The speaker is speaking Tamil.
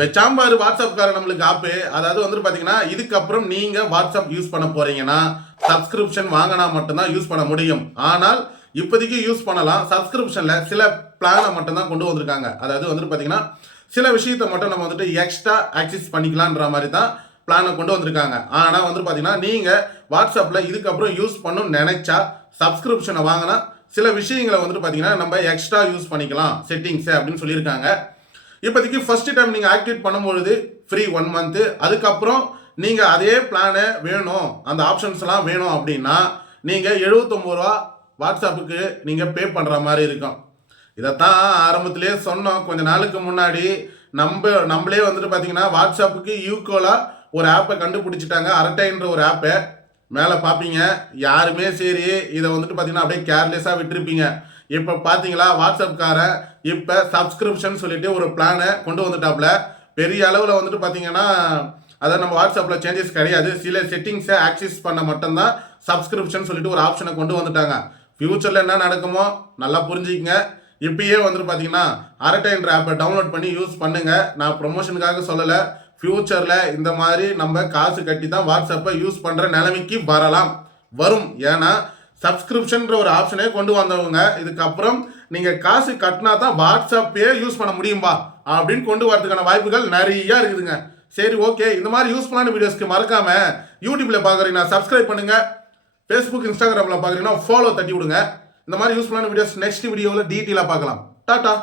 வெச்சாம்பாரு வாட்ஸ்அப்கார நம்மளுக்கு ஆப்பு. அதாவது வந்து பார்த்தீங்கன்னா இதுக்கப்புறம் நீங்கள் வாட்ஸ்அப் யூஸ் பண்ண போறீங்கன்னா சப்ஸ்கிரிப்ஷன் வாங்கினா மட்டும்தான் யூஸ் பண்ண முடியும். ஆனால் இப்போதைக்கு யூஸ் பண்ணலாம். சப்ஸ்கிரிப்ஷனில் சில பிளானை மட்டும்தான் கொண்டு வந்திருக்காங்க. அதாவது வந்துட்டு பார்த்தீங்கன்னா சில விஷயத்தை மட்டும் நம்ம வந்துட்டு எக்ஸ்ட்ரா ஆக்சஸ் பண்ணிக்கலான்ற மாதிரி தான் பிளானை கொண்டு வந்திருக்காங்க. ஆனால் வந்து பார்த்தீங்கன்னா நீங்கள் வாட்ஸ்அப்பில் இதுக்கப்புறம் யூஸ் பண்ணணும்னு நினைச்சா சப்ஸ்கிரிப்ஷனை வாங்கினா சில விஷயங்களை வந்துட்டு பார்த்தீங்கன்னா நம்ம எக்ஸ்ட்ரா யூஸ் பண்ணிக்கலாம் செட்டிங்ஸை அப்படின்னு சொல்லியிருக்காங்க. இப்போதைக்கு ஃபர்ஸ்ட் டைம் நீங்கள் ஆக்டிவேட் பண்ணும்பொழுது ஃப்ரீ 1 மந்த்து. அதுக்கப்புறம் நீங்கள் அதே பிளானை வேணும், அந்த ஆப்ஷன்ஸ்லாம் வேணும் அப்படின்னா நீங்கள் 79 ரூபா வாட்ஸ்அப்புக்கு நீங்கள் பே பண்ணுற மாதிரி இருக்கும். இதைத்தான் ஆரம்பத்திலே சொன்னோம் கொஞ்ச நாளுக்கு முன்னாடி. நம்மளே வந்துட்டு பார்த்தீங்கன்னா வாட்ஸ்அப்புக்கு ஈக்குவலாக ஒரு ஆப்பை கண்டுபிடிச்சிட்டாங்க, அரட்டைன்ற ஒரு ஆப்பை. மேலே பார்ப்பீங்க யாருமே சரி இதை வந்துட்டு பார்த்தீங்கன்னா அப்படியே கேர்லெஸ்ஸாக விட்டுருப்பீங்க. இப்போ பார்த்தீங்களா வாட்ஸ்அப்காரன் இப்போ சப்ஸ்கிரிப்ஷன் சொல்லிட்டு ஒரு பிளானை கொண்டு வந்துட்டாப்புல. பெரிய அளவில் வந்துட்டு பார்த்தீங்கன்னா அதாவது நம்ம வாட்ஸ்அப்பில் சேஞ்சஸ் கிடையாது. சில செட்டிங்ஸை ஆக்சஸ் பண்ண மட்டும்தான் சப்ஸ்கிரிப்ஷன் சொல்லிட்டு ஒரு ஆப்ஷனை கொண்டு வந்துட்டாங்க. ஃபியூச்சரில் என்ன நடக்குமோ நல்லா புரிஞ்சுக்கங்க. இப்பயே வந்துட்டு பார்த்தீங்கன்னா அரட்டைன்ற ஆப்பை டவுன்லோட் பண்ணி யூஸ் பண்ணுங்க. நான் ப்ரொமோஷனுக்காக சொல்லலை. ஃபியூச்சரில் இந்த மாதிரி நம்ம காசு கட்டி தான் வாட்ஸ்அப்பை யூஸ் பண்ணுற நிலைமைக்கு வரும். ஏன்னா சப்ஸ்கிரிப்ஷன்ற ஒரு ஆப்ஷனே கொண்டு வந்தவங்க இதுக்கப்புறம் நீங்கள் காசு கட்டினா தான் வாட்ஸ்அப்பே யூஸ் பண்ண முடியும்பா அப்படின்னு கொண்டு வரதுக்கான வாய்ப்புகள் நிறையா இருக்குதுங்க. சரி ஓகே, இந்த மாதிரி யூஸ்ஃபுல்லான வீடியோஸ்க்கு மறக்காம யூடியூப்ல பார்க்குறீங்கன்னா சப்ஸ்கிரைப் பண்ணுங்க, ஃபேஸ்புக் இன்ஸ்டாகிராமில் பார்க்குறீங்கன்னா ஃபாலோ தட்டி விடுங்க. இந்த மாதிரி யூஸ்ஃபுல்லான வீடியோஸ் நெக்ஸ்ட் வீடியோவில் டீட்டெயிலாக பார்க்கலாம். டாட்டா.